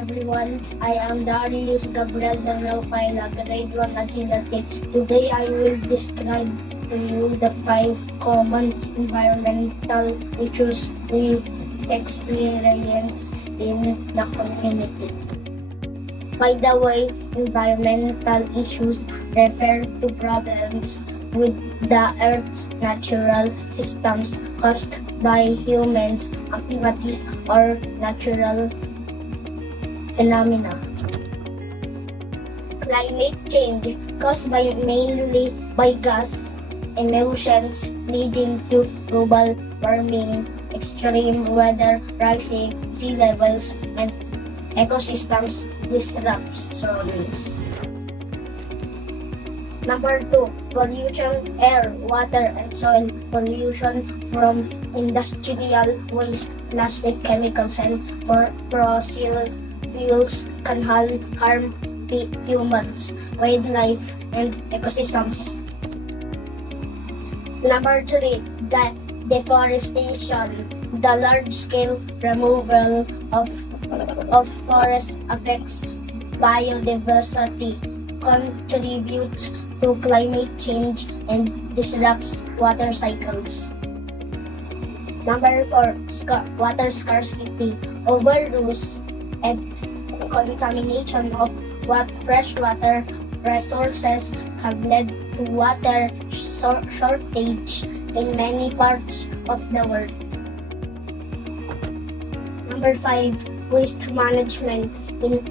everyone. I am Darius Gabriel Danao Paila, grade 1 agility. Today I will describe to you the 5 common environmental issues we experience in the community. By the way, environmental issues refer to problems with the Earth's natural systems caused by humans' activities or natural phenomena. Climate change caused mainly by gas emissions leading to global warming, extreme weather, rising sea levels, and ecosystems disruptions. Number 2, pollution, air, water, and soil pollution from industrial waste, plastic, chemicals, and fossil fuels can harm humans, wildlife, and ecosystems. Number 3, deforestation. The large-scale removal of forests affects biodiversity, contributes to climate change, and disrupts water cycles. Number 4, water scarcity. Overuse and contamination of freshwater resources have led to water shortage in many parts of the world. Number 5, waste management.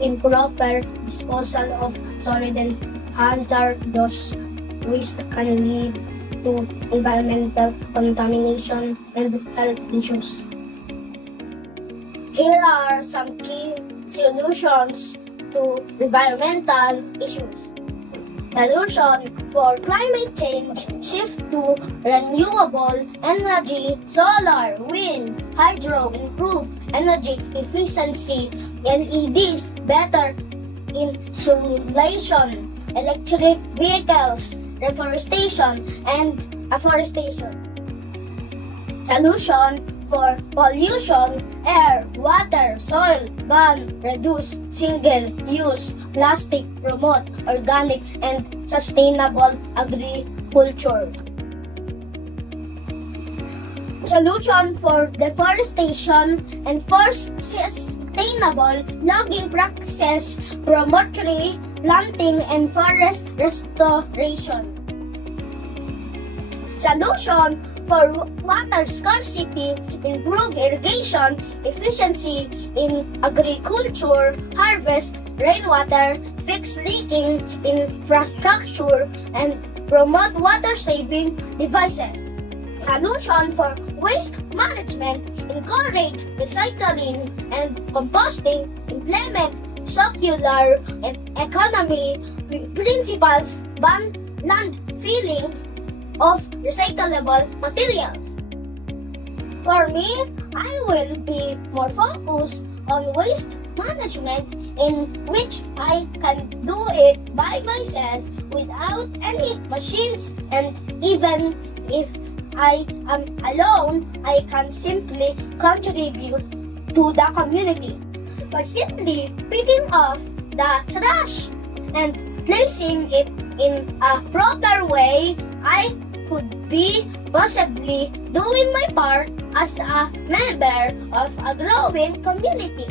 Improper disposal of solid and hazardous waste can lead to environmental contamination and health issues. Here are some key solutions to environmental issues. Solution for climate change: shift to renewable energy, solar, wind, hydro, improve energy efficiency, LEDs, better insulation, electric vehicles, reforestation, and afforestation. Solution for pollution: air, water, soil, ban, reduce single-use plastic, promote organic and sustainable agriculture. Solution for deforestation: enforce sustainable logging practices, promote tree planting and forest restoration. Solution for water scarcity: improve irrigation efficiency in agriculture, harvest rainwater, fix leaking infrastructure, and promote water-saving devices. Solution for waste management: encourage recycling and composting, implement circular economy principles, ban landfilling of recyclable materials. For me, I will be more focused on waste management, in which I can do it by myself without any machines, and even if I am alone, I can simply contribute to the community. By simply picking up the trash and placing it in a proper way, I could be possibly doing my part as a member of a growing community.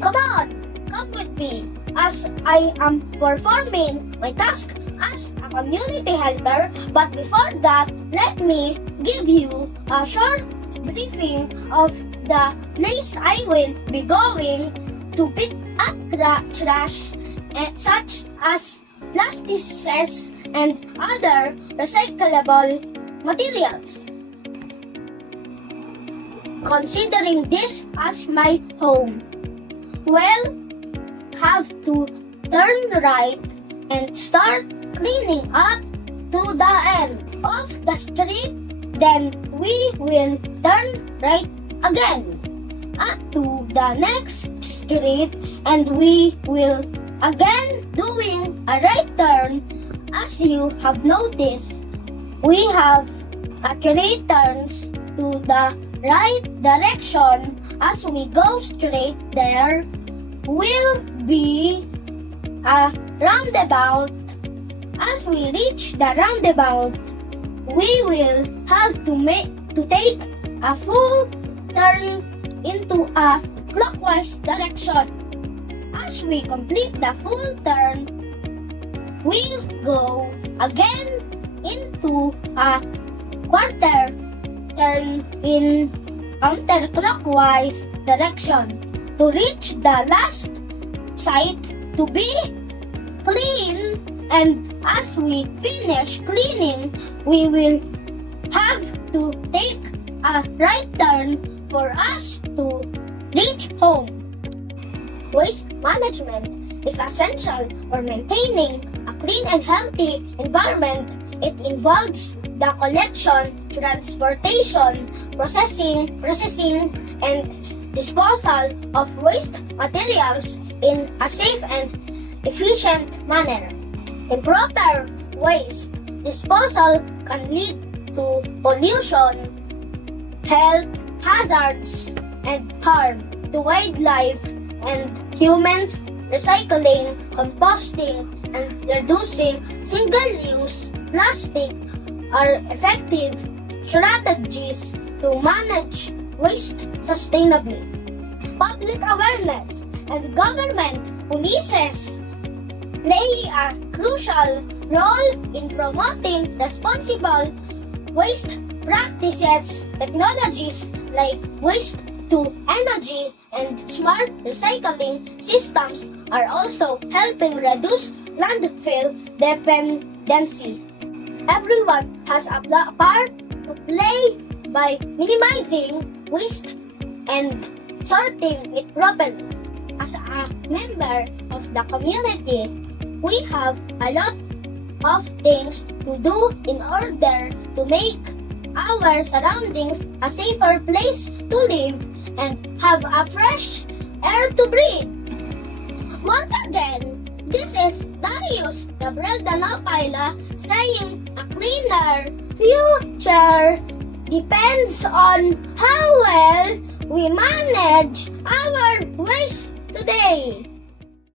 Come on, come with me as I am performing my task as a community helper. But before that, let me give you a short briefing of the place I will be going to pick up trash, such as plastics and other recyclable materials. Considering this as my home, well, have to turn right and start cleaning up to the end of the street. Then we will turn right again up to the next street, and we will again doing a right turn. As you have noticed, we have accurate turns to the right direction as we go straight, there will be a roundabout. As we reach the roundabout, we will have to take a full turn into a clockwise direction. As we complete the full turn, we'll go again into a quarter turn in counterclockwise direction to reach the last site to be clean. And as we finish cleaning, we will have to take a right turn for us to reach home. Waste management is essential for maintaining a clean and healthy environment. It involves the collection, transportation, processing, and disposal of waste materials in a safe and efficient manner. Improper waste disposal can lead to pollution, health hazards, and harm to wildlife and humans. Recycling, composting, and reducing single-use plastic are effective strategies to manage waste sustainably. Public awareness and government policies play a crucial role in promoting responsible waste practices. Technologies like waste-to-energy and smart recycling systems are also helping reduce landfill dependency. Everyone has a part to play by minimizing waste and sorting it properly. As a member of the community, we have a lot of things to do in order to make our surroundings a safer place to live and have a fresh air to breathe. Once again, this is Darius Gabriel Danapaila saying a cleaner future depends on how well we manage our waste today.